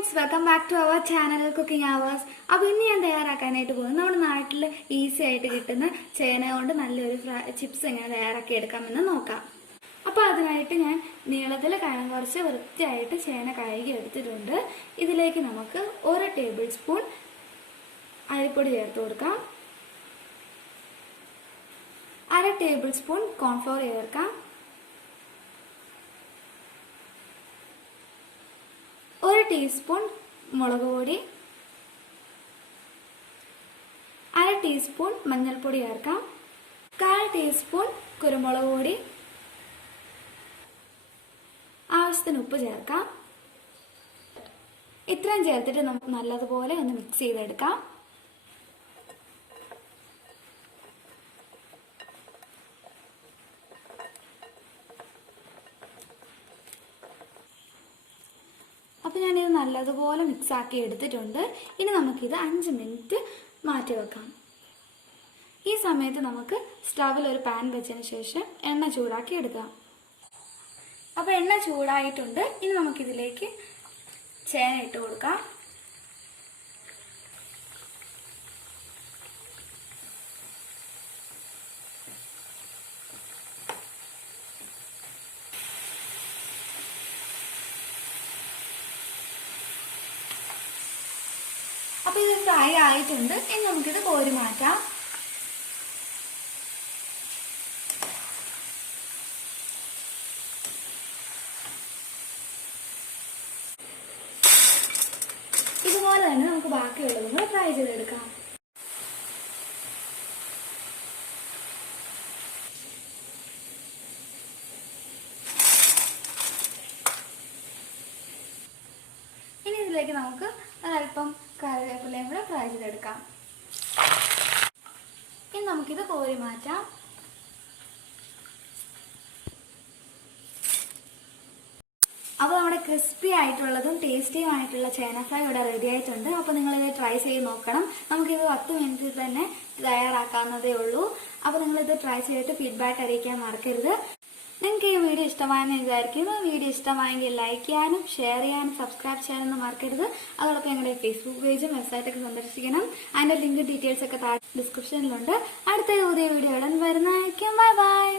friends, welcome back to our channel Cooking Hours. അപ്പോൾ ഇന്ന് ഞാൻ തയ്യാറാക്കാനായിട്ട് പോകുന്നത് നമ്മുടെ നാട്ടിൽ ഈസി ആയിട്ട് കിട്ടുന്ന ചേന കൊണ്ട് നല്ലൊരു ചിപ്സ് എങ്ങനെ തയ്യാറാക്കി എടുക്കാമെന്ന് നോക്കാം. അപ്പോൾ അതിനായിട്ട് ഞാൻ നീളത്തിൽ കുറച്ച് വൃത്തിയായിട്ട് ചേന കഴുകി എടുത്തിട്ടുണ്ട്. ഇതിലേക്ക് നമുക്ക് 1 ടേബിൾ സ്പൂൺ അരിപ്പൊടി ചേർത്ത് കൊടുക്കാം. 1/2 ടേബിൾ സ്പൂൺ കോൺഫ്ലോർ ചേർക്കാം. 1 ടീസ്പൂൺ മുളക് പൊടി, 1/2 ടീസ്പൂൺ മഞ്ഞൾപ്പൊടി ചേർക്കാം. 1/4 ടീസ്പൂൺ കുരുമുളക് പൊടി, ആവശ്യത്തിന് ഉപ്പ് ചേർക്കാം. ഇത്രയും ചേർത്തിട്ട് നമുക്ക് നല്ലതുപോലെ ഒന്ന് മിക്സ് ചെയ്തെടുക്കാം. അപ്പോൾ ഞാനിത് നല്ലതുപോലെ മിക്സ് ആക്കി എടുത്തിട്ടുണ്ട്. ഇനി നമുക്കിത് 5 മിനിറ്റ് മാറ്റി വെക്കാം. ഈ സമയത്ത് നമുക്ക് സ്റ്റവിൽ ഒരു പാൻ വെച്ചതിന് ശേഷം എണ്ണ ചൂടാക്കി എടുക്കാം. അപ്പോൾ എണ്ണ ചൂടായിട്ടുണ്ട്. ഇനി നമുക്കിതിലേക്ക് ചേന ഇട്ട് കൊടുക്കാം. അപ്പോൾ ഇത് ഫ്രൈ ആയിട്ടുണ്ട്. ഇനി നമുക്കിത് കോരി മാറ്റാം. ഇതുപോലെ തന്നെ നമുക്ക് ബാക്കിയുള്ളതും കൂടെ ഫ്രൈ ചെയ്തെടുക്കാം. ഇനി ഇതിലേക്ക് നമുക്ക് അല്പം കറിവേപ്പിലയും കൂടെ ഫ്രൈ ചെയ്തെടുക്കാം. ഇനി നമുക്കിത് കോരി മാറ്റാം. അപ്പോൾ നമ്മുടെ ക്രിസ്പി ആയിട്ടുള്ളതും ടേസ്റ്റിയും ആയിട്ടുള്ള ചേന ഫ്രൈ ഇവിടെ റെഡി ആയിട്ടുണ്ട്. അപ്പോൾ നിങ്ങളിത് ട്രൈ ചെയ്ത് നോക്കണം. നമുക്കിത് 10 മിനിറ്റിൽ തന്നെ തയ്യാറാക്കാവുന്നതേ ഉള്ളൂ. അപ്പോൾ നിങ്ങളിത് ട്രൈ ചെയ്തിട്ട് ഫീഡ്ബാക്ക് അറിയിക്കാൻ മറക്കരുത്. നിങ്ങൾക്ക് ഈ വീഡിയോ ഇഷ്ടമായെന്ന് വിചാരിക്കുന്നു. വീഡിയോ ഇഷ്ടമായെങ്കിൽ ലൈക്ക് ചെയ്യാനും ഷെയർ ചെയ്യാനും സബ്സ്ക്രൈബ് ചെയ്യാനൊന്നും മറക്കരുത്. അതോടൊപ്പം ഞങ്ങളുടെ ഫേസ്ബുക്ക് പേജും വെബ്സൈറ്റൊക്കെ സന്ദർശിക്കണം. അതിൻ്റെ ലിങ്ക് ഡീറ്റെയിൽസ് ഒക്കെ താഴെ ഡിസ്ക്രിപ്ഷനിലുണ്ട്. അടുത്ത പുതിയ വീഡിയോ ഉടൻ വരുന്നതായിരിക്കും. Bye bye.